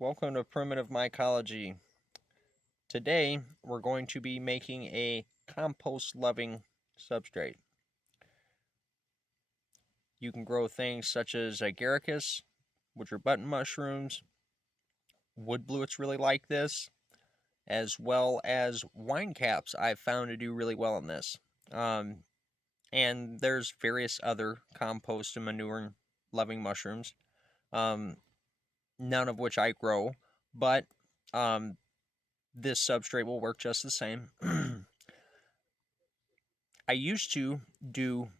Welcome to Primitive Mycology. Today we're going to be making a compost-loving substrate. You can grow things such as agaricus, which are button mushrooms. Woodbluets really like this, as well as wine caps I've found to do really well in this. And there's various other compost and manure-loving mushrooms, none of which I grow, but this substrate will work just the same. I used to do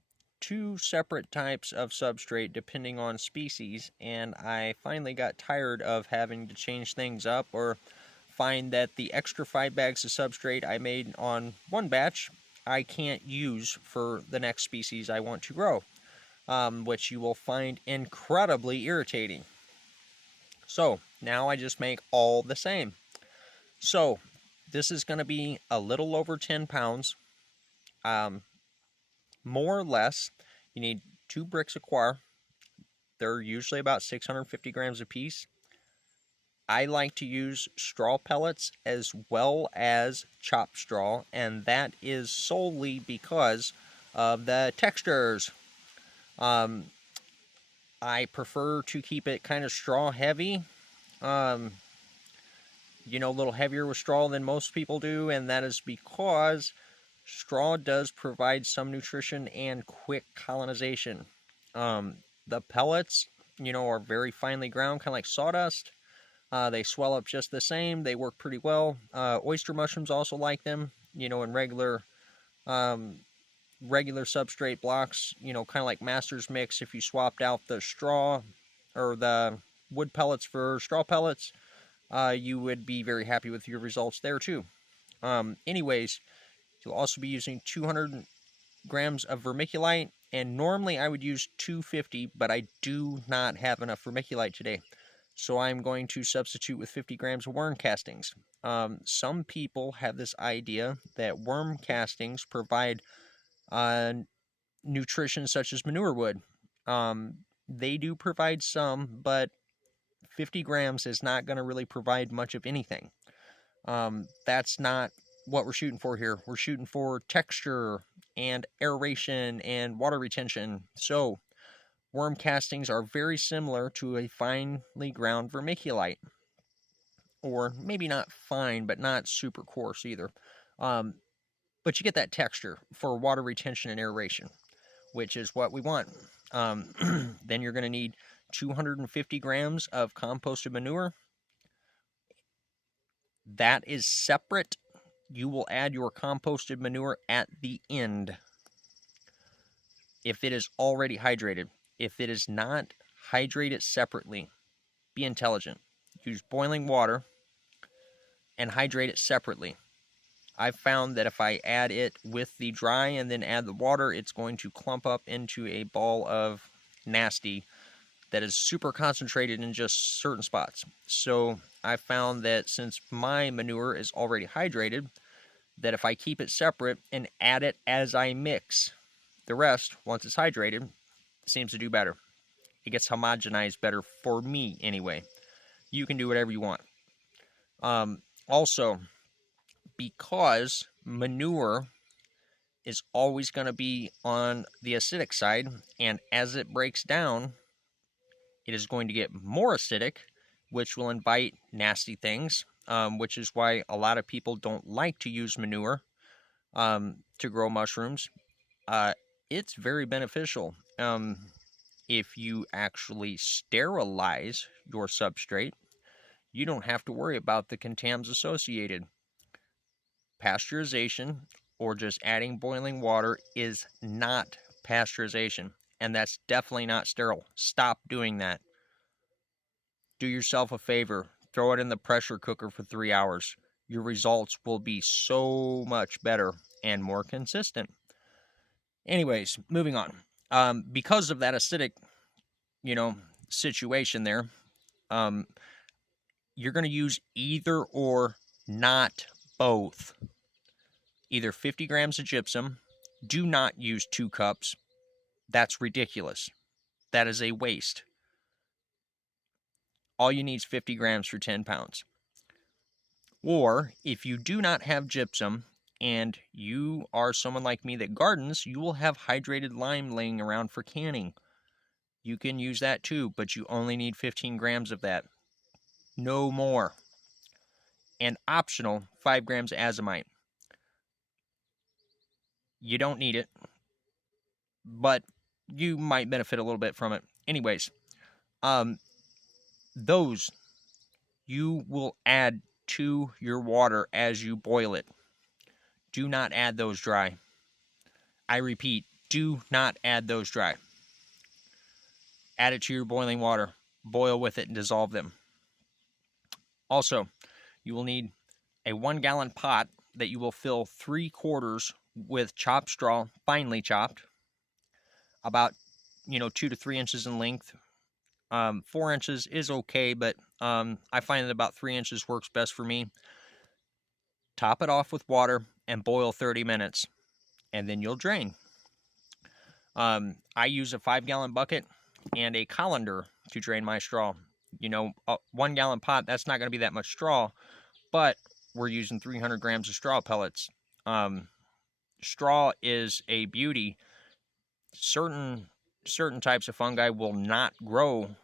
two separate types of substrate depending on species, and I finally got tired of having to change things up or find that the extra 5 bags of substrate I made on one batch I can't use for the next species I want to grow, which you will find incredibly irritating. So now I just make all the same. So this is going to be a little over 10 pounds. More or less, you need 2 bricks of coir. They're usually about 650 grams a piece. I like to use straw pellets as well as chopped straw, and that is solely because of the textures. I prefer to keep it kind of straw heavy. A little heavier with straw than most people do, and that is because straw does provide some nutrition and quick colonization. The pellets, are very finely ground, kind of like sawdust. They swell up just the same. They work pretty well. Oyster mushrooms also like them, in regular substrate blocks, kind of like Master's Mix. If you swapped out the straw or the wood pellets for straw pellets, you would be very happy with your results there too. Anyways, you'll also be using 200 grams of vermiculite, and normally I would use 250, but I do not have enough vermiculite today. So I'm going to substitute with 50 grams of worm castings. Some people have this idea that worm castings provide nutrition such as manure would. They do provide some, but 50 grams is not going to really provide much of anything. That's not what we're shooting for here. We're shooting for texture and aeration and water retention. So worm castings are very similar to a finely ground vermiculite, or maybe not fine, but not super coarse either. But you get that texture for water retention and aeration, which is what we want. Then you're going to need 250 grams of composted manure. That is separate. You will add your composted manure at the end if it is already hydrated. If it is not, hydrate it separately. Be intelligent. Use boiling water and hydrate it separately. I've found that if I add it with the dry and then add the water, it's going to clump up into a ball of nasty that is super concentrated in just certain spots. So I found that since my manure is already hydrated, that if I keep it separate and add it as I mix the rest, once it's hydrated, it seems to do better. It gets homogenized better for me anyway. You can do whatever you want. Also, because manure is always going to be on the acidic side, and as it breaks down, it is going to get more acidic, which will invite nasty things, which is why a lot of people don't like to use manure to grow mushrooms. It's very beneficial. If you actually sterilize your substrate, you don't have to worry about the contaminants associated. Pasteurization, or just adding boiling water, is not pasteurization, and that's definitely not sterile. Stop doing that. Do yourself a favor. Throw it in the pressure cooker for 3 hours. Your results will be so much better and more consistent. Anyways, moving on. Because of that acidic, situation there, you're going to use either or, not both. Either 50 grams of gypsum. Do not use 2 cups. That's ridiculous. That is a waste. all you need is 50 grams for 10 pounds. Or if you do not have gypsum and you are someone like me that gardens, you will have hydrated lime laying around for canning. You can use that too, but you only need 15 grams of that. No more. And optional, 5 grams of azomite. You don't need it, but you might benefit a little bit from it. Anyways, those you will add to your water as you boil it. Do not add those dry. I repeat, do not add those dry. Add it to your boiling water. Boil with it and dissolve them. Also, you will need a 1 gallon pot that you will fill 3/4 with chopped straw, finely chopped, about 2 to 3 inches in length. 4 inches is okay, but I find that about 3 inches works best for me. Top it off with water and boil 30 minutes, and then you'll drain. I use a 5-gallon bucket and a colander to drain my straw. A 1 gallon pot, that's not going to be that much straw, but we're using 300 grams of straw pellets. Straw is a beauty. Certain types of fungi will not grow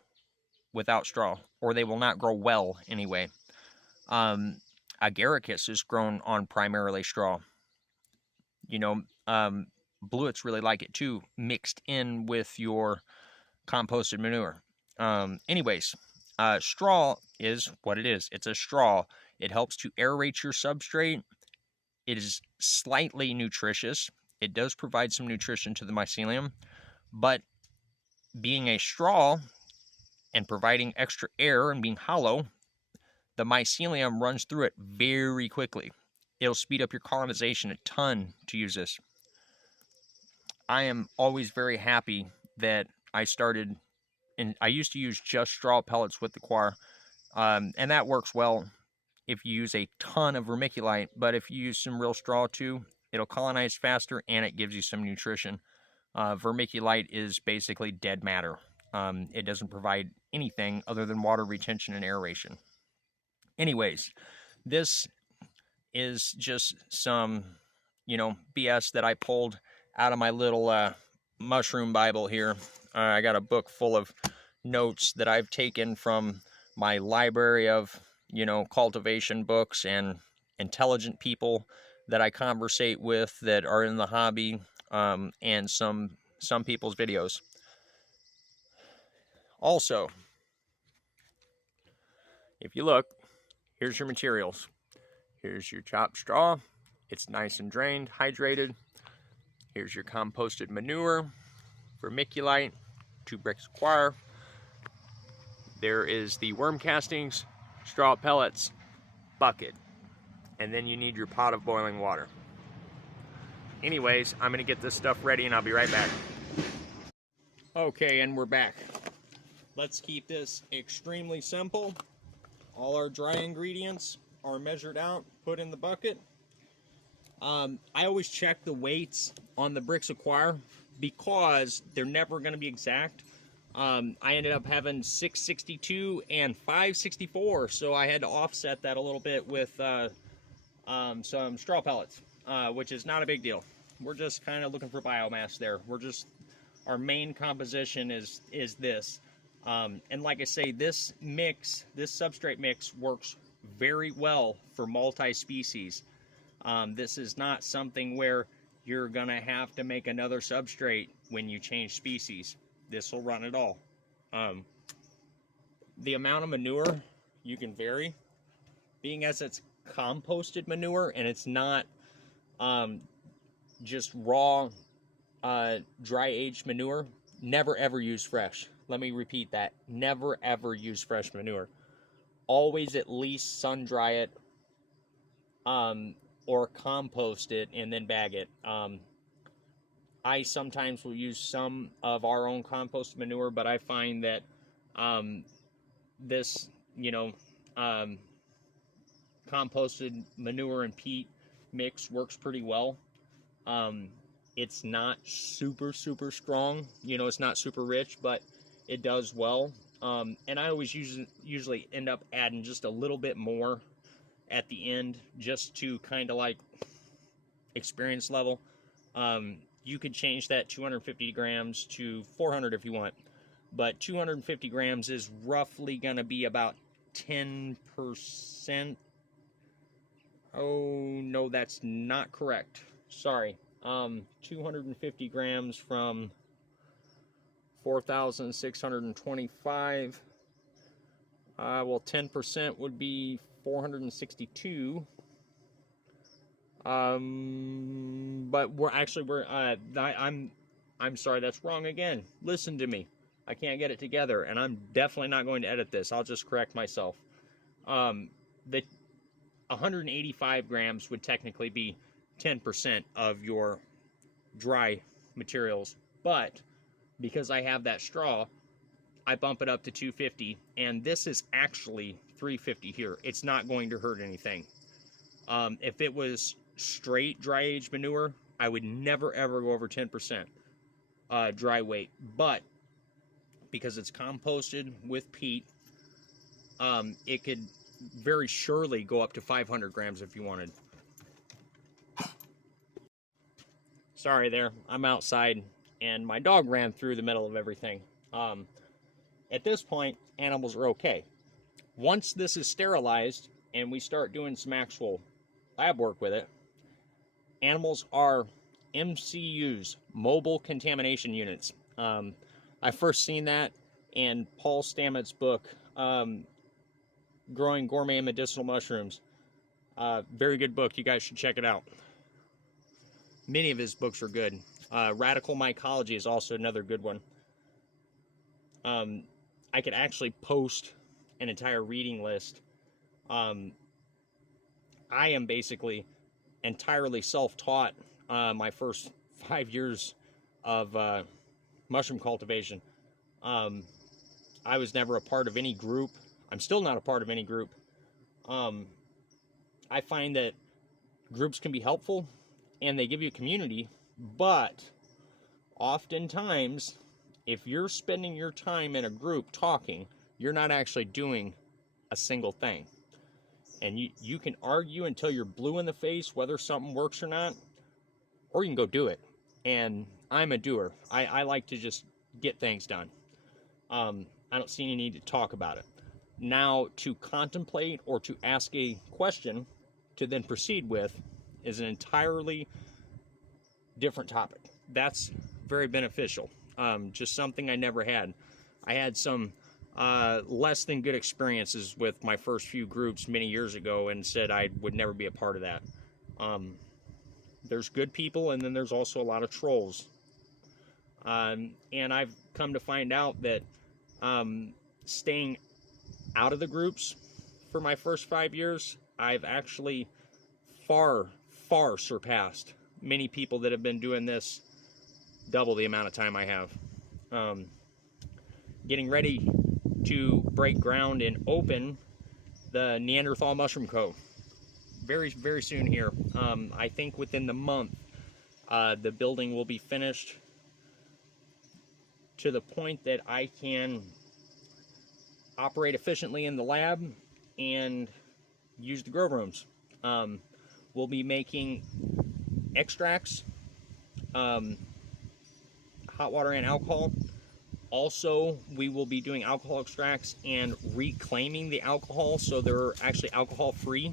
without straw, or they will not grow well anyway. Agaricus is grown on primarily straw. Bluets really like it too, mixed in with your composted manure. Anyways, straw is what it is. It's a straw. It helps to aerate your substrate. It is slightly nutritious. It does provide some nutrition to the mycelium, but being a straw and providing extra air and being hollow, the mycelium runs through it very quickly. It'll speed up your colonization a ton to use this. I am always very happy that I started, and I used to use just straw pellets with the coir, and that works well if you use a ton of vermiculite, but if you use some real straw too, it'll colonize faster and it gives you some nutrition. Vermiculite is basically dead matter. It doesn't provide anything other than water retention and aeration. Anyways, this is just some, BS that I pulled out of my little mushroom Bible here. I got a book full of notes that I've taken from my library of, cultivation books and intelligent people that I conversate with that are in the hobby, and some people's videos. Also, if you look, here's your materials. Here's your chopped straw. It's nice and drained, hydrated. Here's your composted manure, vermiculite, 2 bricks of coir. There is the worm castings, straw pellets, bucket. And then you need your pot of boiling water. Anyways, I'm going to get this stuff ready and I'll be right back. Okay, and we're back. Let's keep this extremely simple. All our dry ingredients are measured out, put in the bucket. I always check the weights on the bricks of coir because they're never going to be exact. I ended up having 662 and 564, so I had to offset that a little bit with some straw pellets, which is not a big deal. We're just kind of looking for biomass there. Our main composition is this. And like I say, this substrate mix works very well for multi-species. This is not something where you're gonna have to make another substrate when you change species. This will run it all. The amount of manure you can vary, being as it's composted manure and it's not just raw dry aged manure. Never ever use fresh. Let me repeat that. Never ever use fresh manure. Always at least sun dry it or compost it and then bag it. I sometimes will use some of our own compost manure, but I find that this, composted manure and peat mix works pretty well. It's not super strong, it's not super rich, but it does well. And I always usually end up adding just a little bit more at the end, just to kind of like experience level. You could change that 250 grams to 400 if you want, but 250 grams is roughly going to be about 10%. Oh, no, that's not correct. Sorry. 250 grams from 4,625. Well, 10% would be 462. But I'm sorry, that's wrong again. Listen to me. I can't get it together, and I'm definitely not going to edit this. I'll just correct myself. The 185 grams would technically be 10% of your dry materials, but because I have that straw, I bump it up to 250, and this is actually 350 here. It's not going to hurt anything. If it was straight dry age manure, I would never ever go over 10% dry weight, but because it's composted with peat, it could very surely go up to 500 grams if you wanted. Sorry there, I'm outside and my dog ran through the middle of everything. At this point, animals are okay. Once this is sterilized and we start doing some actual lab work with it, animals are MCUs, mobile contamination units. I first seen that in Paul Stamets' book, Growing Gourmet and Medicinal Mushrooms. Very good book. You guys should check it out. Many of his books are good. Radical Mycology is also another good one. I could actually post an entire reading list. I am basically entirely self-taught my first 5 years of mushroom cultivation. I was never a part of any group. I'm still not a part of any group. I find that groups can be helpful and they give you a community, but oftentimes, if you're spending your time in a group talking, you're not actually doing a single thing. And you can argue until you're blue in the face whether something works or not, or you can go do it. And I'm a doer. I like to just get things done. I don't see any need to talk about it. Now, to contemplate or to ask a question to then proceed with is an entirely different topic. That's very beneficial. Just something I never had. I had some less than good experiences with my first few groups many years ago and said I would never be a part of that. There's good people, and then there's also a lot of trolls. And I've come to find out that staying out of the groups for my first 5 years, I've actually far surpassed many people that have been doing this double the amount of time I have. Getting ready to break ground and open the Neanderthal Mushroom Co. Very soon here. I think within the month, the building will be finished to the point that I can operate efficiently in the lab and use the grow rooms. We'll be making extracts, hot water and alcohol. Also, we will be doing alcohol extracts and reclaiming the alcohol so they're actually alcohol free,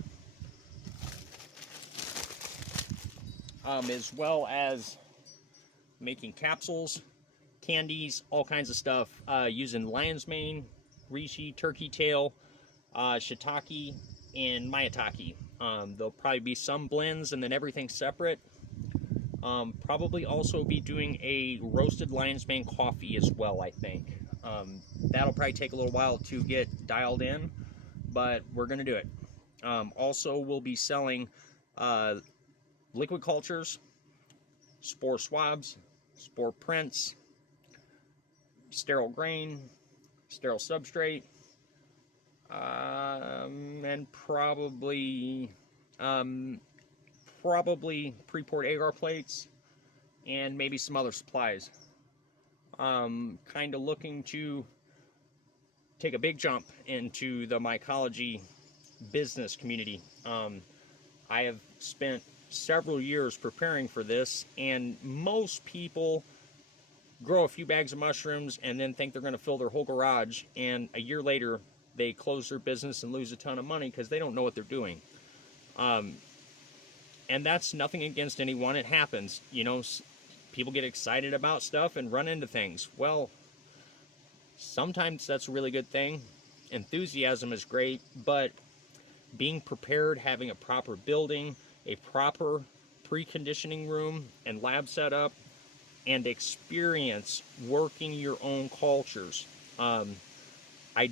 as well as making capsules, candies, all kinds of stuff, using lion's mane, reishi, turkey tail, shiitake, and maitake. There'll probably be some blends and then everything separate. Probably also be doing a roasted lion's mane coffee as well, I think. That'll probably take a little while to get dialed in, but we're going to do it. Also, we'll be selling liquid cultures, spore swabs, spore prints, sterile grain, sterile substrate, and probably pre-poured agar plates, and maybe some other supplies. Kind of looking to take a big jump into the mycology business community. I have spent several years preparing for this, and most people grow a few bags of mushrooms and then think they're going to fill their whole garage, and a year later they close their business and lose a ton of money because they don't know what they're doing. And that's nothing against anyone. It happens. You know, people get excited about stuff and run into things. Well, sometimes that's a really good thing. Enthusiasm is great, but being prepared, having a proper building, a proper preconditioning room and lab setup, and experience working your own cultures. I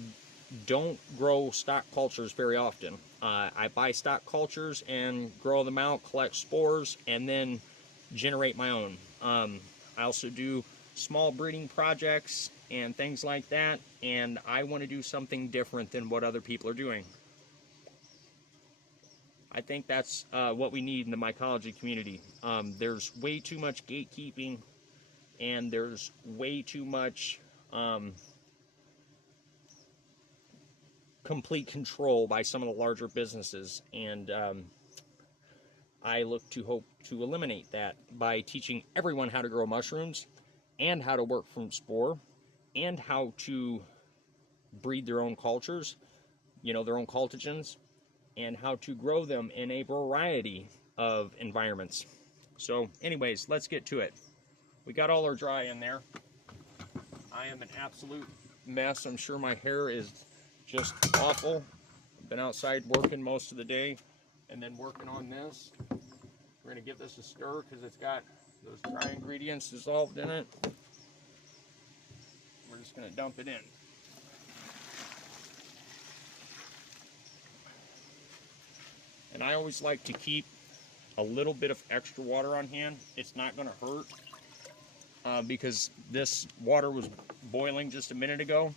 don't grow stock cultures very often. I buy stock cultures and grow them out, collect spores, and then generate my own. I also do small breeding projects and things like that, and I want to do something different than what other people are doing. I think that's what we need in the mycology community. There's way too much gatekeeping, and there's way too much complete control by some of the larger businesses, and I look to hope to eliminate that by teaching everyone how to grow mushrooms and how to work from spore and how to breed their own cultures, you know, their own cultigens, and how to grow them in a variety of environments. So anyways, let's get to it. We got all our dry in there. I am an absolute mess. I'm sure my hair is just awful. I've been outside working most of the day and then working on this. We're gonna give this a stir because it's got those dry ingredients dissolved in it. We're just gonna dump it in. And I always like to keep a little bit of extra water on hand. It's not gonna hurt because this water was boiling just a minute ago,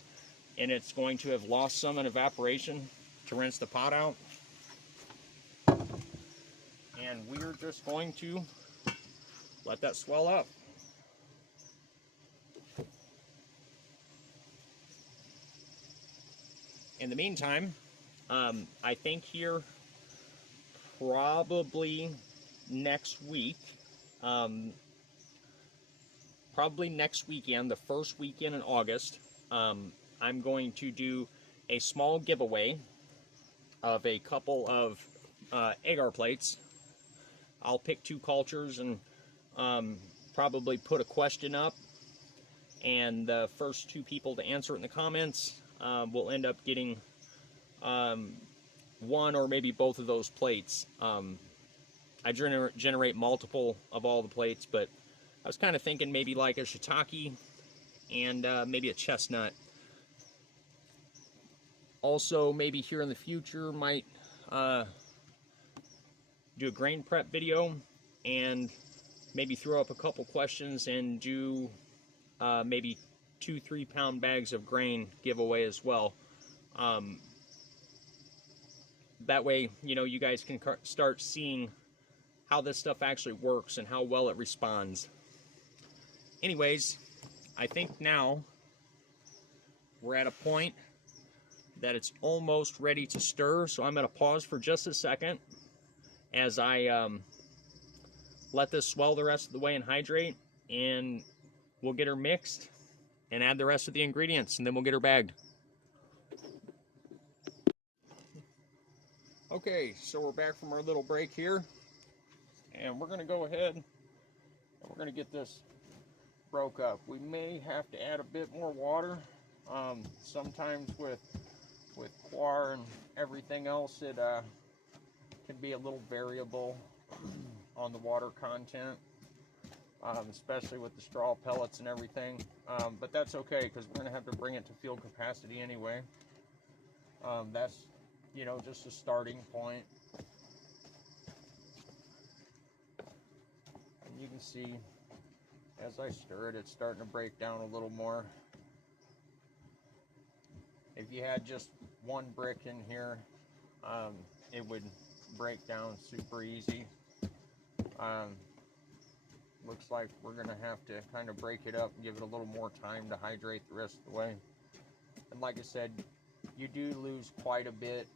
and it's going to have lost some in evaporation to rinse the pot out. And we're just going to let that swell up. In the meantime, I think here probably next week, probably next weekend, the first weekend in August, I'm going to do a small giveaway of a couple of agar plates. I'll pick 2 cultures and probably put a question up, and the first 2 people to answer it in the comments will end up getting one or maybe both of those plates. I generate multiple of all the plates, but I was kind of thinking maybe like a shiitake and maybe a chestnut. Also, maybe here in the future, might do a grain prep video and maybe throw up a couple questions and do maybe 2-3 pound bags of grain giveaway as well. That way, you know, you guys can start seeing how this stuff actually works and how well it responds. Anyways, I think now we're at a point that it's almost ready to stir, so I'm going to pause for just a second as I let this swell the rest of the way and hydrate, and we'll get her mixed and add the rest of the ingredients, and then we'll get her bagged. Okay, so we're back from our little break here, and we're going to go ahead and we're going to get this broke up. We may have to add a bit more water. Sometimes with coir and everything else, it can be a little variable on the water content, especially with the straw pellets and everything. But that's okay, because we're going to have to bring it to field capacity anyway. That's, you know, just a starting point. And you can see as I stir it, it's starting to break down a little more. If you had just one brick in here, it would break down super easy. Looks like we're going to have to kind of break it up and give it a little more time to hydrate the rest of the way. And like I said, you do lose quite a bit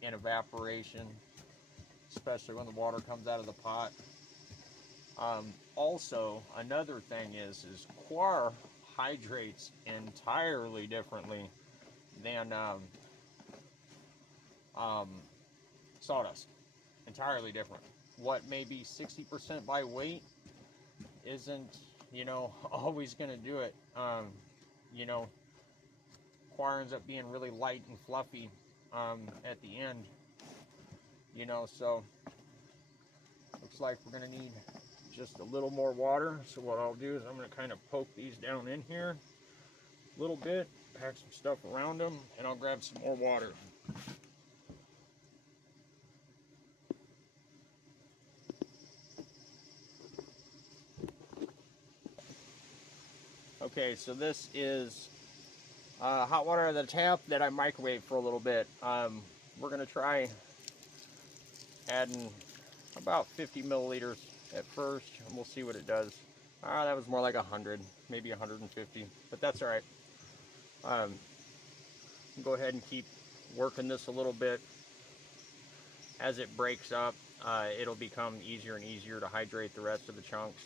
in evaporation, especially when the water comes out of the pot. Also, another thing is coir hydrates entirely differently than sawdust. Entirely different. What may be 60% by weight isn't, you know, always going to do it. You know, coir ends up being really light and fluffy at the end. You know, so looks like we're going to need just a little more water. So what I'll do is I'm going to kind of poke these down in here a little bit, pack some stuff around them, and I'll grab some more water. Okay, so this is hot water out of the tap that I microwave for a little bit. We're going to try adding about 50 milliliters at first, and we'll see what it does. That was more like 100, maybe 150, but that's all right. Go ahead and keep working this a little bit. As it breaks up, it'll become easier and easier to hydrate the rest of the chunks.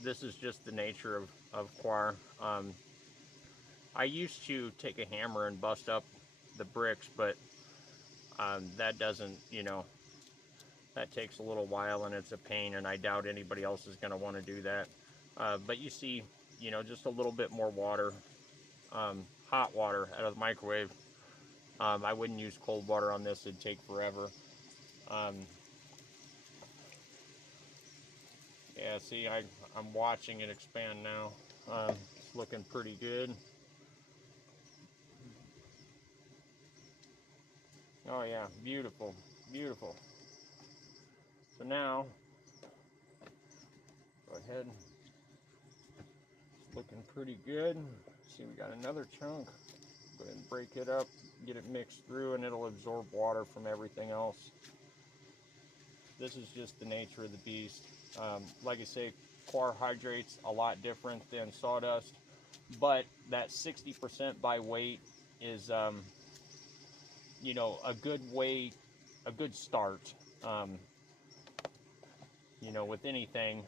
This is just the nature of coir. I used to take a hammer and bust up the bricks, but that doesn't, you know, that takes a little while and it's a pain, and I doubt anybody else is going to want to do that. But you see, you know, just a little bit more water, hot water out of the microwave. I wouldn't use cold water on this, it'd take forever. Yeah, see, I'm watching it expand now. It's looking pretty good. Oh yeah, beautiful, beautiful. So now, go ahead. It's looking pretty good. See, we got another chunk. Go ahead and break it up, get it mixed through, and it'll absorb water from everything else. This is just the nature of the beast. Like I say, coir hydrates a lot different than sawdust, but that 60% by weight is, you know, a good way, a good start. You know, with anything,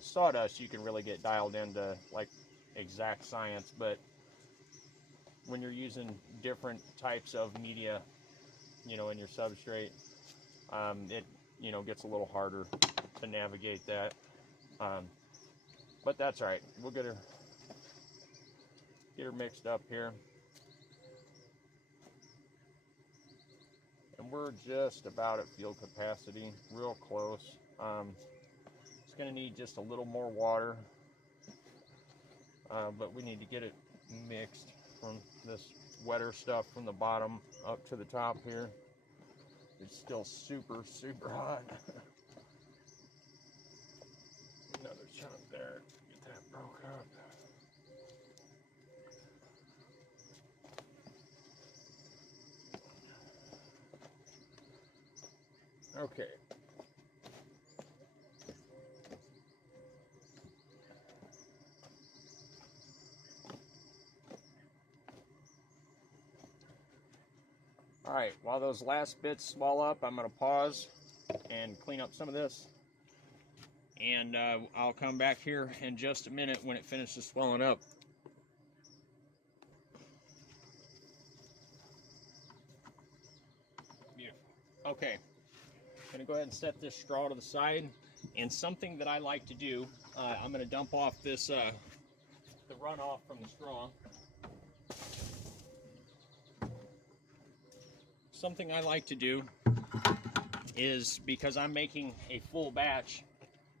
sawdust, you can really get dialed into like exact science, but when you're using different types of media, you know, in your substrate, it, you know, gets a little harder to navigate that. But that's all right. We'll get her mixed up here. And we're just about at field capacity, real close. It's going to need just a little more water, but we need to get it mixed from this wetter stuff from the bottom up to the top here. It's still super, super hot. Another chunk there. Get that broke up. Okay. All right, while those last bits swell up, I'm going to pause and clean up some of this. And I'll come back here in just a minute when it finishes swelling up. Beautiful. Okay, I'm going to go ahead and set this straw to the side. And something that I like to do, I'm going to dump off this, the runoff from the straw. Something I like to do is, because I'm making a full batch,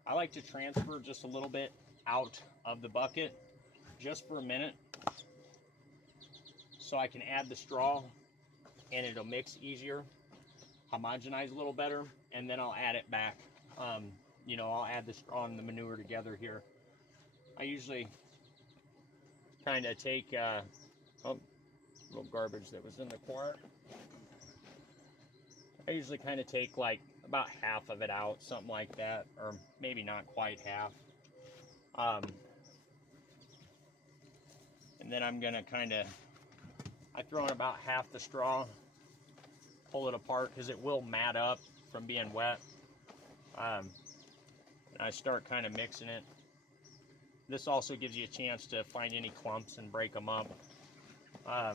I like to transfer just a little bit out of the bucket just for a minute so I can add the straw and it'll mix easier, homogenize a little better, and then I'll add it back. You know, I'll add the straw and the manure together here. I usually kind of take, oh, little garbage that was in the corner. I usually kind of take like about half of it out, something like that, or maybe not quite half. And then I'm gonna I throw in about half the straw, pull it apart because it will mat up from being wet. And I start kind of mixing it. This also gives you a chance to find any clumps and break them up. I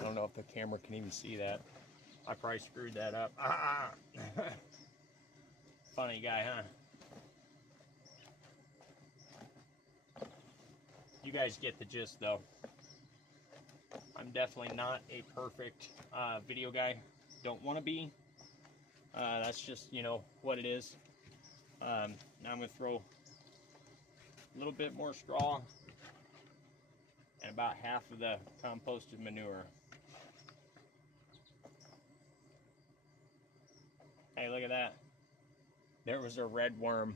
don't know if the camera can even see that. I probably screwed that up. Funny guy, huh? You guys get the gist though. I'm definitely not a perfect video guy. Don't want to be. That's just, you know, what it is. Now I'm going to throw a little bit more straw and about half of the composted manure. Hey, look at that. There was a red worm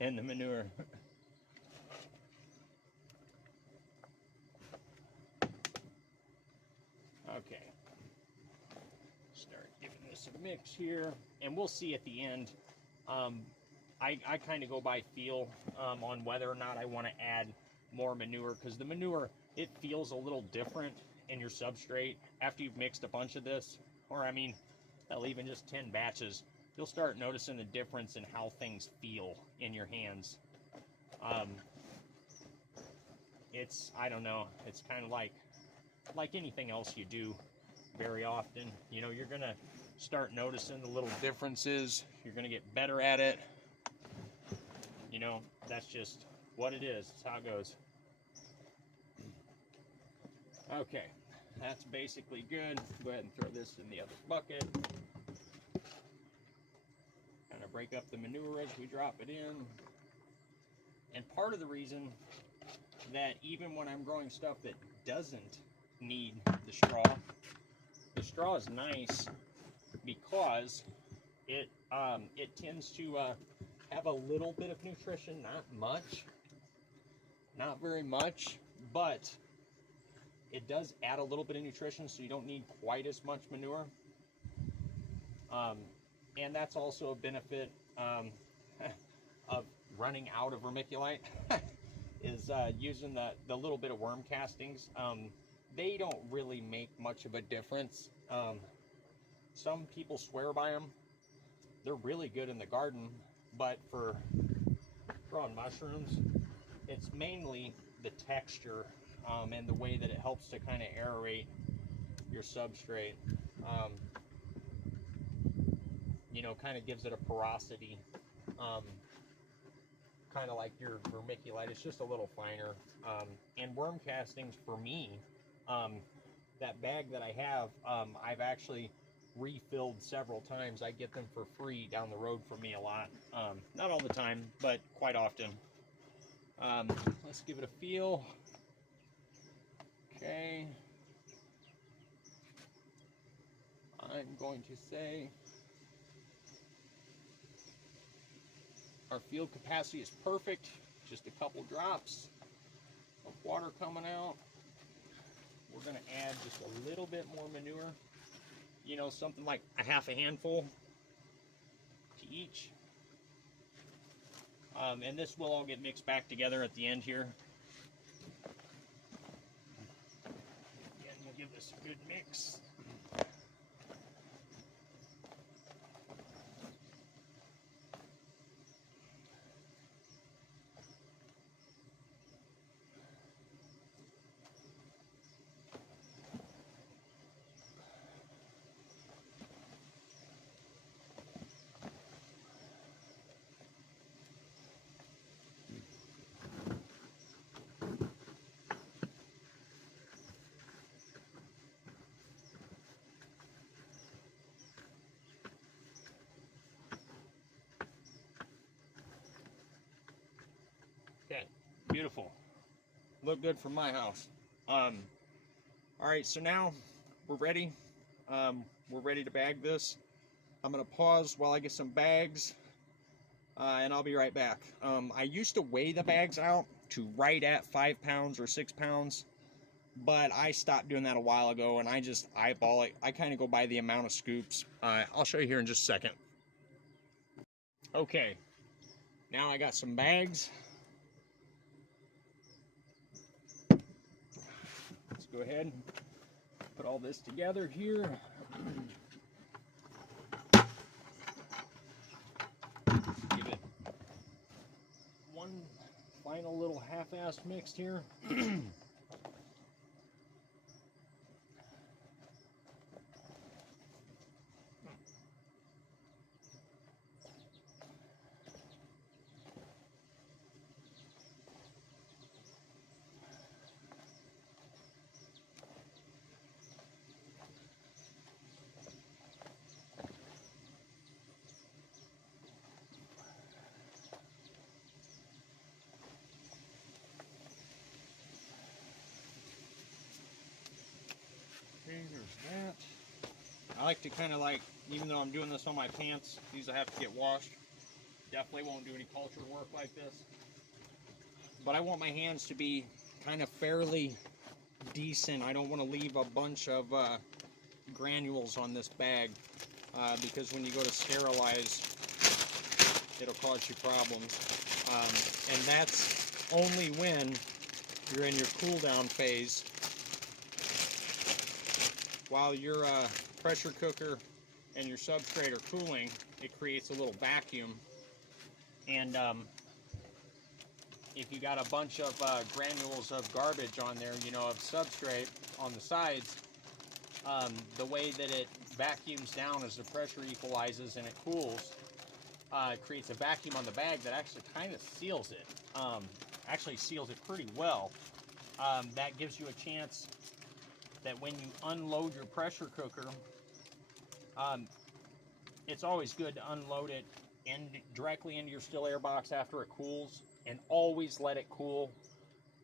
in the manure. Okay. Start giving this a mix here, and we'll see at the end. I kind of go by feel on whether or not I want to add more manure, because the manure, it feels a little different in your substrate after you've mixed a bunch of this, or I mean, hell, even just 10 batches. You'll start noticing the difference in how things feel in your hands. I don't know, it's kind of like anything else you do very often. You know, you're gonna start noticing the little differences. You're gonna get better at it. You know, that's just what it is. That's how it goes. Okay, that's basically good. Go ahead and throw this in the other bucket. Kind of break up the manure as we drop it in. And part of the reason that even when I'm growing stuff that doesn't need the straw is nice because it tends to have a little bit of nutrition, not much, not very much, but it does add a little bit of nutrition, so you don't need quite as much manure. And that's also a benefit of running out of vermiculite is using the little bit of worm castings. They don't really make much of a difference. Some people swear by them. They're really good in the garden, but for growing mushrooms, it's mainly the texture and the way that it helps to kind of aerate your substrate. You know, kind of gives it a porosity, kind of like your vermiculite. It's just a little finer. And worm castings, for me, that bag that I have, I've actually refilled several times. I get them for free down the road from me a lot. Not all the time, but quite often. Let's give it a feel. Okay. I'm going to say our field capacity is perfect. Just a couple drops of water coming out. We're going to add just a little bit more manure. You know, something like a half a handful to each. And this will all get mixed back together at the end here. Again, we'll give this a good mix. Okay, beautiful. Look good from my house. All right, so now we're ready. We're ready to bag this. I'm gonna pause while I get some bags, and I'll be right back. I used to weigh the bags out to right at 5 pounds or 6 pounds, but I stopped doing that a while ago, and I just eyeball it. I kind of go by the amount of scoops. I'll show you here in just a second. Okay, Now I got some bags. Let's go ahead and put all this together here. Give it one final little half-assed mix here. Okay, there's that. I like to kind of like, even though I'm doing this on my pants, these will have to get washed. Definitely won't do any culture work like this. But I want my hands to be kind of fairly decent. I don't want to leave a bunch of granules on this bag because when you go to sterilize, it'll cause you problems. And that's only when you're in your cool down phase. While your pressure cooker and your substrate are cooling, it creates a little vacuum. And if you got a bunch of granules of garbage on there, you know, of substrate on the sides, the way that it vacuums down as the pressure equalizes and it cools, it creates a vacuum on the bag that actually kind of seals it. Actually seals it pretty well. That gives you a chance that when you unload your pressure cooker, it's always good to unload it directly into your still air box after it cools, and always let it cool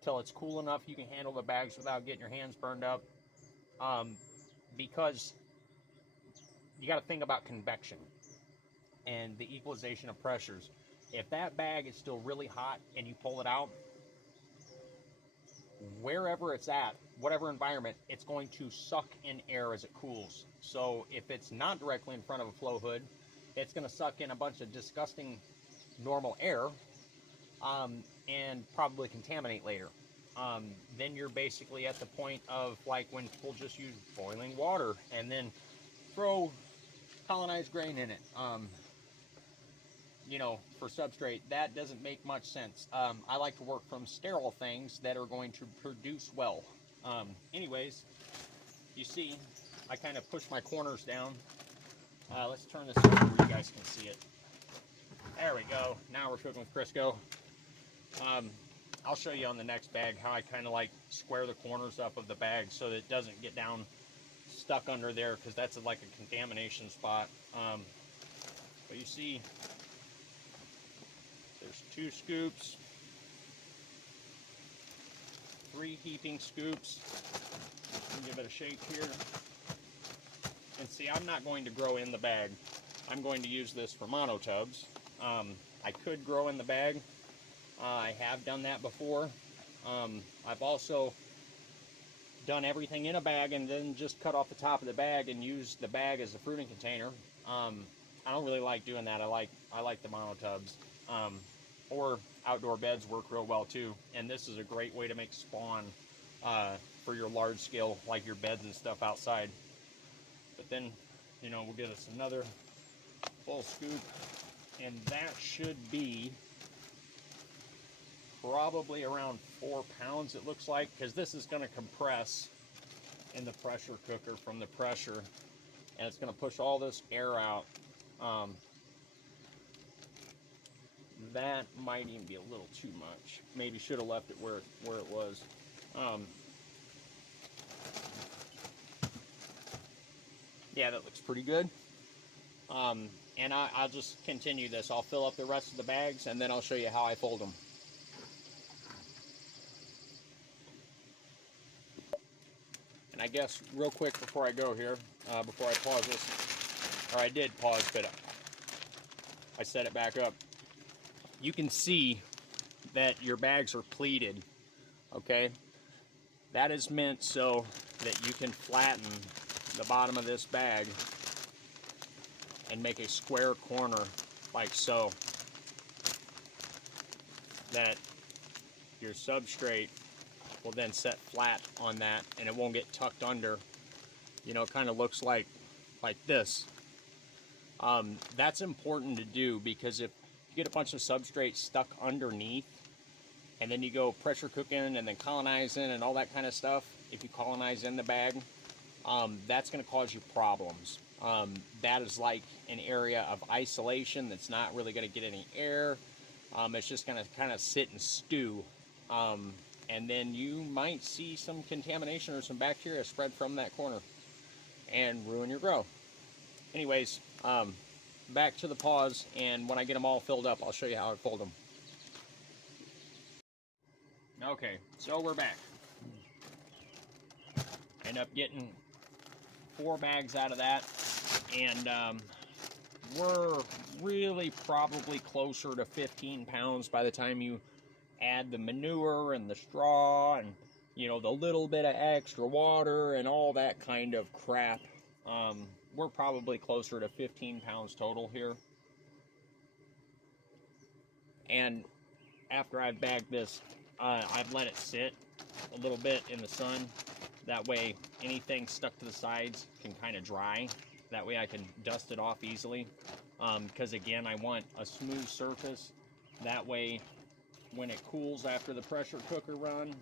till it's cool enough you can handle the bags without getting your hands burned up. Because you got to think about convection and the equalization of pressures. If that bag is still really hot and you pull it out, wherever it's at, whatever environment, it's going to suck in air as it cools. So if it's not directly in front of a flow hood, it's going to suck in a bunch of disgusting normal air and probably contaminate later. Then you're basically at the point of like when people just use boiling water and then throw colonized grain in it. You know, for substrate, that doesn't make much sense. I like to work from sterile things that are going to produce well. Anyways, you see, I kind of push my corners down. Let's turn this over where you guys can see it. There we go. Now we're cooking with Crisco. I'll show you on the next bag how I kind of like square the corners up of the bag so that it doesn't get down stuck under there, because that's like a contamination spot. But you see, there's 2 scoops, 3 heaping scoops. Give it a shake here. And see, I'm not going to grow in the bag. I'm going to use this for monotubs. I could grow in the bag. I have done that before. I've also done everything in a bag and then just cut off the top of the bag and use the bag as a fruiting container. I don't really like doing that. I like the monotubs. Or outdoor beds work real well too. And this is a great way to make spawn for your large scale, like your beds and stuff outside. But then, you know, we'll get us another full scoop, and that should be probably around 4 pounds, it looks like, because this is going to compress in the pressure cooker from the pressure, and it's going to push all this air out. That might even be a little too much. Maybe should have left it where it was. Yeah, that looks pretty good. And I'll just continue this. I'll fill up the rest of the bags, and then I'll show you how I fold them. And I guess real quick before I go here, before I pause this, or I did pause, but I set it back up. You can see that your bags are pleated, okay? That is meant so that you can flatten the bottom of this bag and make a square corner like so. that your substrate will then set flat on that and it won't get tucked under. You know, it kind of looks like this. That's important to do, because if you get a bunch of substrate stuck underneath and then you go pressure cooking and then colonizing and all that kind of stuff, if you colonize in the bag, that's going to cause you problems. That is like an area of isolation that's not really going to get any air. It's just going to kind of sit and stew. And then you might see some contamination or some bacteria spread from that corner and ruin your grow. Anyways, back to the paws, and when I get them all filled up, I'll show you how I fold them. Okay, so we're back. End up getting 4 bags out of that, and we're really probably closer to 15 pounds by the time you add the manure and the straw and, you know, the little bit of extra water and all that kind of crap. We're probably closer to 15 pounds total here. And after I've bagged this, I've let it sit a little bit in the sun. That way anything stuck to the sides can kind of dry. That way I can dust it off easily. Because again, I want a smooth surface. That way when it cools after the pressure cooker run,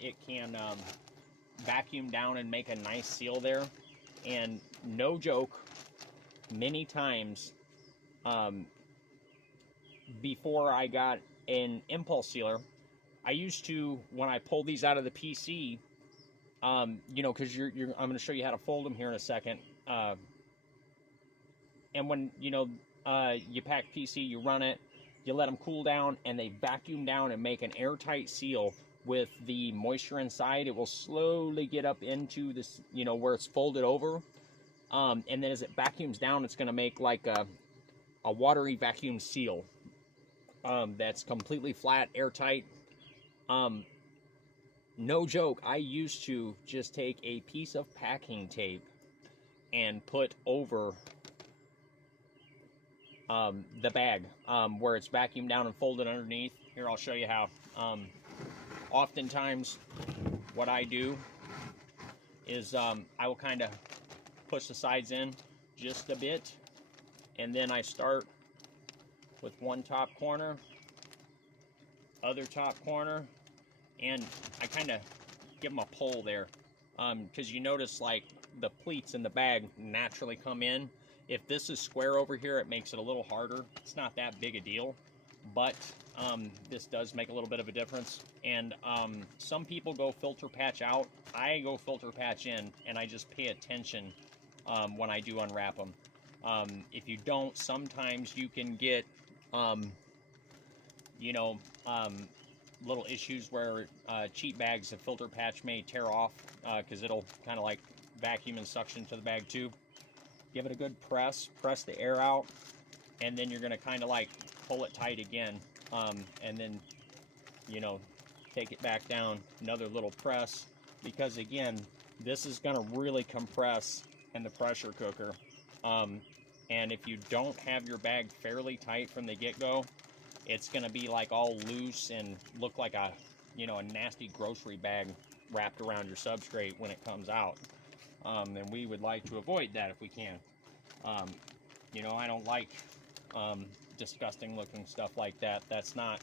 it can vacuum down and make a nice seal there. And no joke, many times before I got an impulse sealer, I used to, when I pulled these out of the PC, you know, because I'm going to show you how to fold them here in a second. And when, you know, you pack PC, you run it, you let them cool down, and they vacuum down and make an airtight seal with the moisture inside. It will slowly get up into this, you know, where it's folded over. And then as it vacuums down, it's going to make like a watery vacuum seal that's completely flat, airtight. No joke, I used to just take a piece of packing tape and put over the bag where it's vacuumed down and folded underneath. Here, I'll show you how. Oftentimes, what I do is I will kind of push the sides in just a bit, and then I start with one top corner, other top corner, and I kind of give them a pull there, because you notice like the pleats in the bag naturally come in. If this is square over here, it makes it a little harder. It's not that big a deal, but this does make a little bit of a difference. And some people go filter patch out. I go filter patch in, and I just pay attention when I do unwrap them. If you don't, sometimes you can get, you know, little issues where cheap bags of filter patch may tear off, because it'll kind of like vacuum and suction to the bag too. Give it a good press the air out, and then you're going to kind of like pull it tight again, and then, you know, take it back down, another little press, because again, this is going to really compress in the pressure cooker. And if you don't have your bag fairly tight from the get-go, it's going to be like all loose and look like a, you know, a nasty grocery bag wrapped around your substrate when it comes out. And we would like to avoid that if we can. You know, I don't like disgusting looking stuff like that. That's not,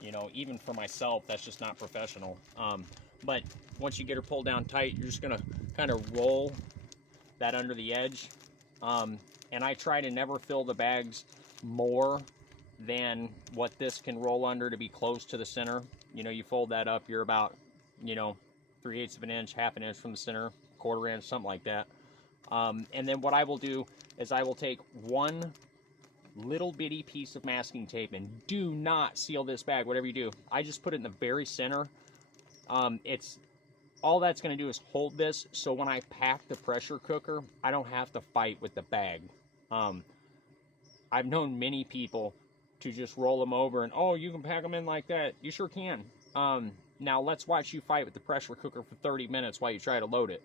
you know, even for myself, that's just not professional. But once you get her pulled down tight, you're just going to kind of roll that under the edge. And I try to never fill the bags more than what this can roll under to be close to the center. You know, you fold that up, you're about, you know, 3/8 of an inch, half an inch from the center, 1/4 inch, something like that. And then what I will do is I will take one little bitty piece of masking tape, and do not seal this bag, whatever you do. I just put it in the very center. It's all that's going to do is hold this, so when I pack the pressure cooker, I don't have to fight with the bag. I've known many people to just roll them over and, oh, you can pack them in like that. You sure can. Now let's watch you fight with the pressure cooker for 30 minutes while you try to load it,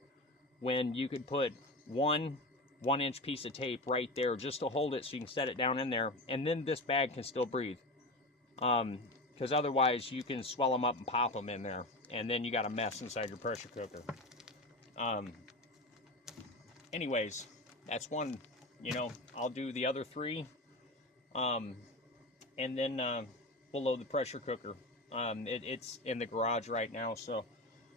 when you could put one 1-inch piece of tape right there just to hold it so you can set it down in there, and then this bag can still breathe. because otherwise you can swell them up and pop them in there, and then you got a mess inside your pressure cooker. Anyways, that's one. You know, I'll do the other three, and then we'll load the pressure cooker. It's in the garage right now, so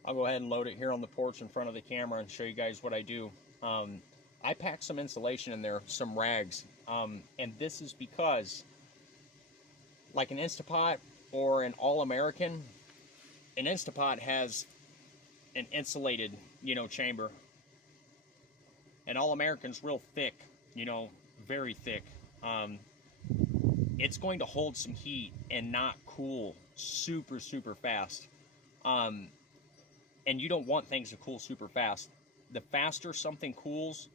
I'll go ahead and load it here on the porch in front of the camera and show you guys what I do. I packed some insulation in there, some rags, and this is because, like an Instapot or an All-American, an Instapot has an insulated, you know, chamber. An All-American's real thick, you know, very thick. It's going to hold some heat and not cool super fast. And you don't want things to cool super fast. The faster something cools,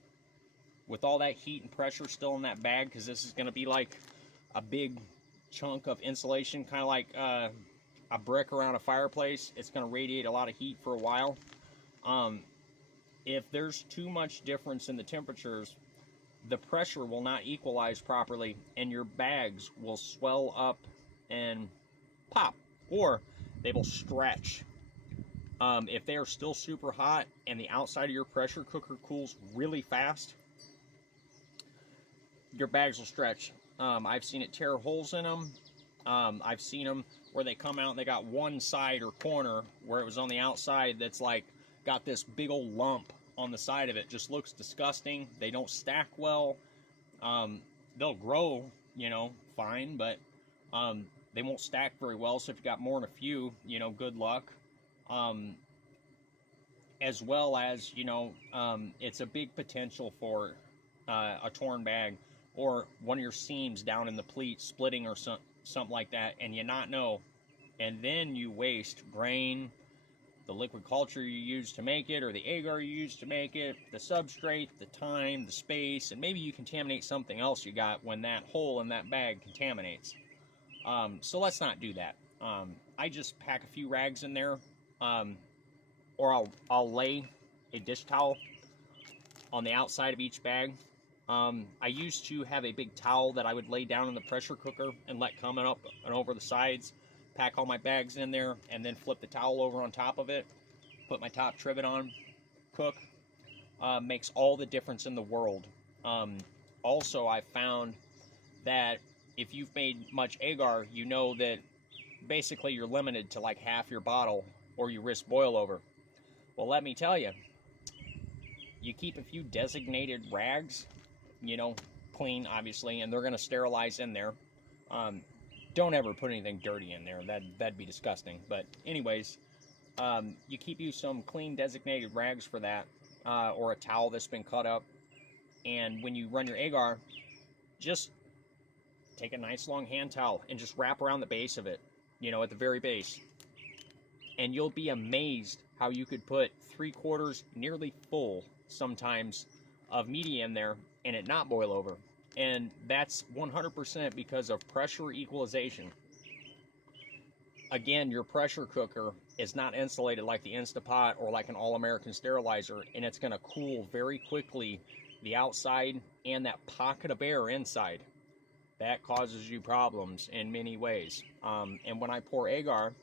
with all that heat and pressure still in that bag, because this is going to be like a big chunk of insulation, kind of like a brick around a fireplace. It's going to radiate a lot of heat for a while. If there's too much difference in the temperatures, the pressure will not equalize properly, and your bags will swell up and pop, or they will stretch. If they are still super hot and the outside of your pressure cooker cools really fast, your bags will stretch. I've seen it tear holes in them. I've seen them where they come out and they got one side or corner where it was on the outside that's like got this big old lump on the side of it. Just looks disgusting. They don't stack well. They'll grow, you know, fine, but they won't stack very well. So if you got more than a few, you know, good luck. As well as, you know, it's a big potential for a torn bag, or one of your seams down in the pleat splitting, or something like that, and you not know, and then you waste grain, the liquid culture you use to make it, or the agar you use to make it, the substrate, the time, the space, and maybe you contaminate something else you got when that hole in that bag contaminates. So let's not do that. I just pack a few rags in there, or I'll lay a dish towel on the outside of each bag. I used to have a big towel that I would lay down in the pressure cooker and let come up and over the sides, pack all my bags in there, and then flip the towel over on top of it, put my top trivet on, cook. Makes all the difference in the world. Also, I found that if you've made much agar, you know that basically you're limited to like half your bottle, or you risk boil over. Well, let me tell you, you keep a few designated rags, you know, clean, obviously, and they're going to sterilize in there. Don't ever put anything dirty in there. That'd be disgusting. But anyways, you keep you some clean designated rags for that, or a towel that's been cut up. And when you run your agar, just take a nice long hand towel and just wrap around the base of it, you know, at the very base. And you'll be amazed how you could put 3/4, nearly full sometimes, of media in there and it not boil over. And that's 100% because of pressure equalization. Again, your pressure cooker is not insulated like the Instapot or like an All-American sterilizer, and it's going to cool very quickly the outside and that pocket of air inside. That causes you problems in many ways. And when I pour agar,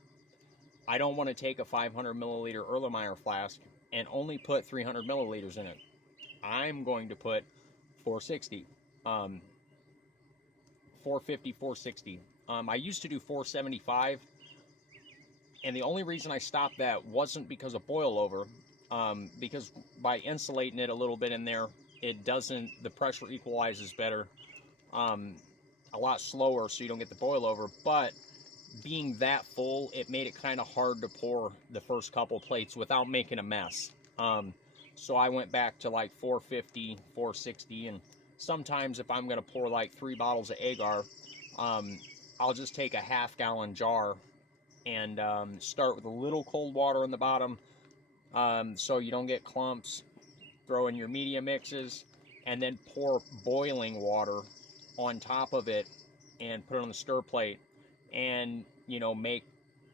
I don't want to take a 500 milliliter Erlenmeyer flask and only put 300 milliliters in it. I'm going to put 460, 450, 460. I used to do 475, and the only reason I stopped that wasn't because of boil over, because by insulating it a little bit in there, it doesn't, the pressure equalizes better, a lot slower, so you don't get the boil over. But being that full, it made it kind of hard to pour the first couple plates without making a mess. So I went back to like 450, 460, and sometimes if I'm going to pour like 3 bottles of agar, I'll just take a half-gallon jar and start with a little cold water in the bottom, so you don't get clumps. Throw in your media mixes, and then pour boiling water on top of it and put it on the stir plate, and, you know, make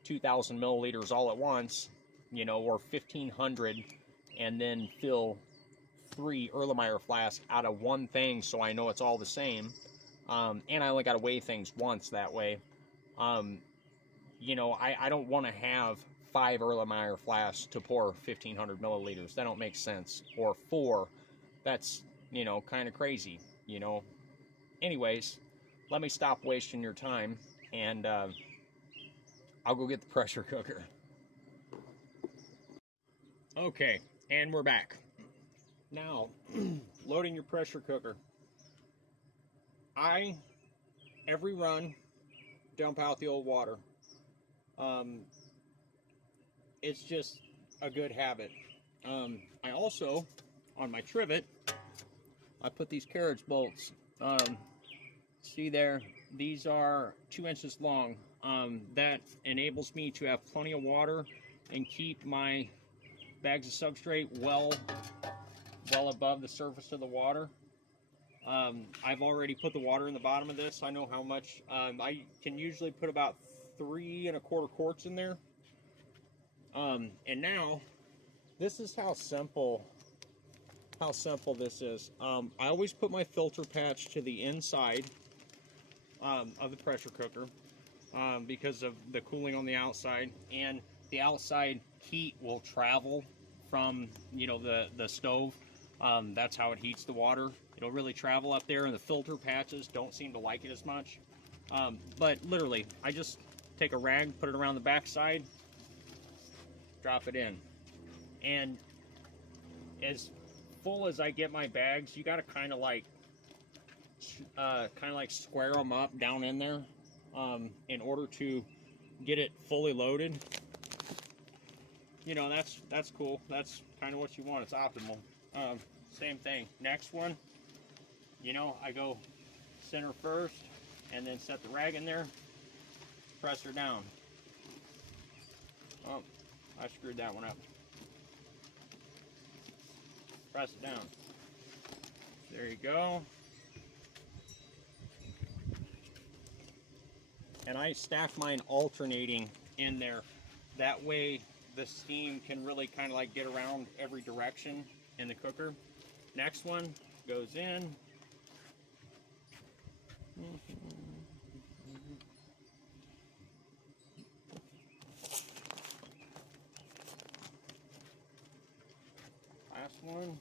2,000 milliliters all at once, you know, or 1,500, and then fill 3 Erlenmeyer flasks out of one thing, so I know it's all the same. And I only got to weigh things once that way. you know, I don't want to have 5 Erlenmeyer flasks to pour 1,500 milliliters. That don't make sense. Or 4. That's, you know, kind of crazy, you know. Anyways, let me stop wasting your time, and I'll go get the pressure cooker. Okay, and we're back. Now, loading your pressure cooker. Every run, dump out the old water. It's just a good habit. I also, on my trivet, I put these carriage bolts. See there, these are 2 inches long. That enables me to have plenty of water and keep my bags of substrate well above the surface of the water. I've already put the water in the bottom of this. I know how much. I can usually put about 3 1/4 quarts in there. And now, this is how simple this is. I always put my filter patch to the inside of the pressure cooker because of the cooling on the outside, and the outside heat will travel from, you know, the stove. That's how it heats the water. It'll really travel up there, and the filter patches don't seem to like it as much. But literally, I just take a rag, put it around the back side, drop it in, and as full as I get my bags, you got to kind of like square them up down in there in order to get it fully loaded. You know, that's cool. That's kind of what you want. It's optimal. Same thing. Next one, you know, I go center first and then set the rag in there, press her down. Oh, I screwed that one up. Press it down. There you go. And I stack mine alternating in there. That way the steam can really kind of like get around every direction in the cooker. Next one goes in. Last one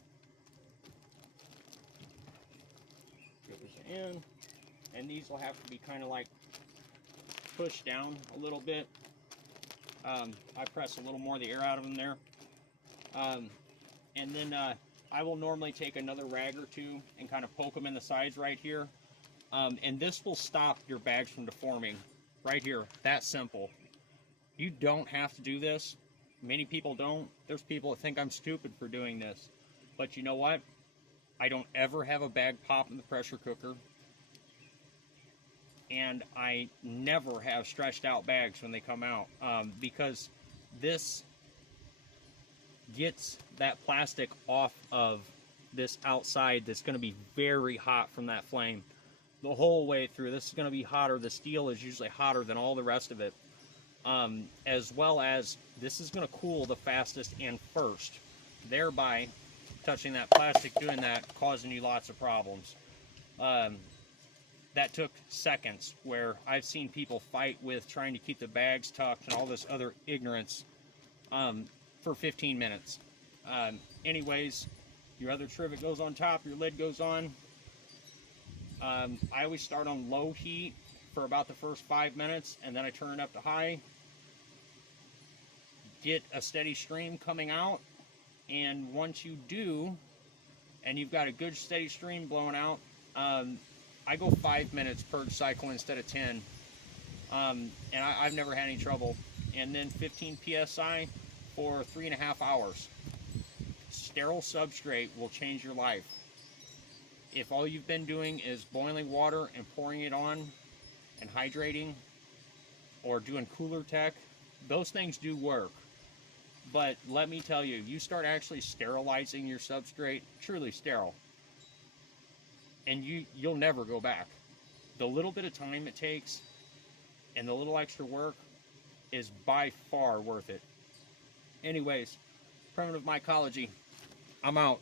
goes in, and these will have to be kind of like pushed down a little bit. I press a little more of the air out of them there, and then I will normally take another rag or two and kind of poke them in the sides right here, and this will stop your bags from deforming right here. That simple. You don't have to do this. Many people don't. There's people that think I'm stupid for doing this. But you know what? I don't ever have a bag pop in the pressure cooker. And I never have stretched out bags when they come out. Because this gets that plastic off of this outside that's going to be very hot from that flame. The whole way through. This is going to be hotter. The steel is usually hotter than all the rest of it. As well as this is going to cool the fastest and first, thereby touching that plastic, doing that, causing you lots of problems. That took seconds, where I've seen people fight with trying to keep the bags tucked and all this other ignorance for 15 minutes. Anyways, your other trivet goes on top, your lid goes on. I always start on low heat for about the first 5 minutes, and then I turn it up to high. Get a steady stream coming out, and once you do, and you've got a good steady stream blowing out, I go 5 minutes per cycle instead of 10, and I've never had any trouble. And then 15 psi for 3.5 hours. Sterile substrate will change your life. If all you've been doing is boiling water and pouring it on and hydrating, or doing cooler tech, those things do work. But let me tell you, you start actually sterilizing your substrate, truly sterile, and you'll never go back. The little bit of time it takes and the little extra work is by far worth it. Anyways, primitive mycology, I'm out.